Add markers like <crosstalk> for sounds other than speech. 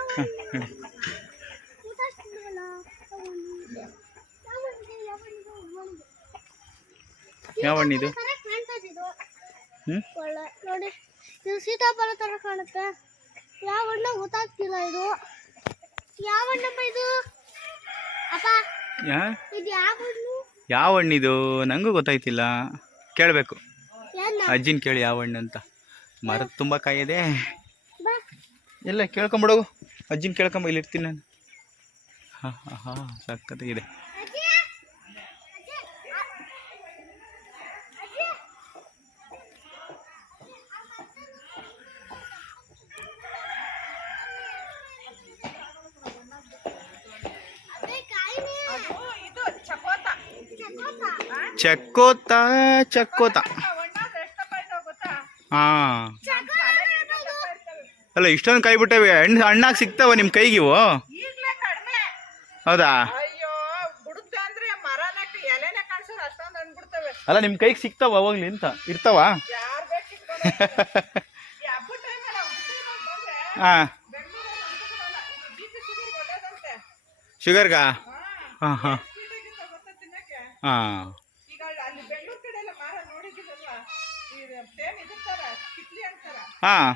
<laughs> ಯಾವ ಹಣ್ಣಿದು? ನೋಡಿ ಇದು ಸೀತಾಫಲ ತರ ಕಾಣುತ್ತೆ. ಯಾವ ಹಣ್ಣು ಗೊತ್ತಾಗ್ತಿಲ್ಲ ಇದು. ಯಾವ ಹಣ್ಣಪ್ಪ ಇದು? ಅಪ್ಪ ಇದು ಯಾವ ಹಣ್ಣು? ಯಾವ ಹಣ್ಣಿದು? ನನಗೂ ಗೊತ್ತಾಯ್ತಿಲ್ಲ. ಕೇಳಬೇಕು. ಅಜ್ಜಿನ ಕೇಳಿ ಯಾವ ಹಣ್ಣು ಅಂತ. ಮರದ ತುಂಬ ಕಾಯಿದೆ. ಎಲ್ಲ ಕೇಳ್ಕೊಂಬಿಡೋಗು. ಅಜ್ಜಿನ ಕೇಳ್ಕೊಂಬ ಇಲ್ಲಿ ಇರ್ತೀನಿ ನಾನು ಹಾಂ ಹಾಂ ಹಾಂ ಚಕೋತ ಚಕ್ಕೋತ ಚಕ್ಕೋತ ಹಾಂ ಅಲ್ಲ ಇಷ್ಟೊಂದು ಕೈ ಬಿಟ್ಟವೆ. ಹಣ್ಣು ಹಣ್ಣಾಗಿ ಸಿಗ್ತಾವ ನಿಮ್ಮ ಕೈಗಿವು? ಈಗ್ಲೇ ಕಡಿಮೆ. ಹೌದಾ? ಅಯ್ಯೋ ಬಿಡುತ್ತೆ ಅಂದ್ರೆ ಮರನೇ ಎಲೆನೇ ಕಾಣಿಸೋರು ಅಷ್ಟೊಂದು ಹಣ್ಣು ಅಲ್ಲ ನಿಮ್ಮ ಕೈಗೆ ಸಿಗ್ತಾವ ಅವಾಗ್ಲಿ ಅಂತ? ಇರ್ತಾವ? ಯಾರು ಬೇಕಿತ್ತು ಹಾಂ. ಶುಗರ್ಗಾ? ಹಾ ಹಾಂ ಹಾಂ. ಹಾಂ.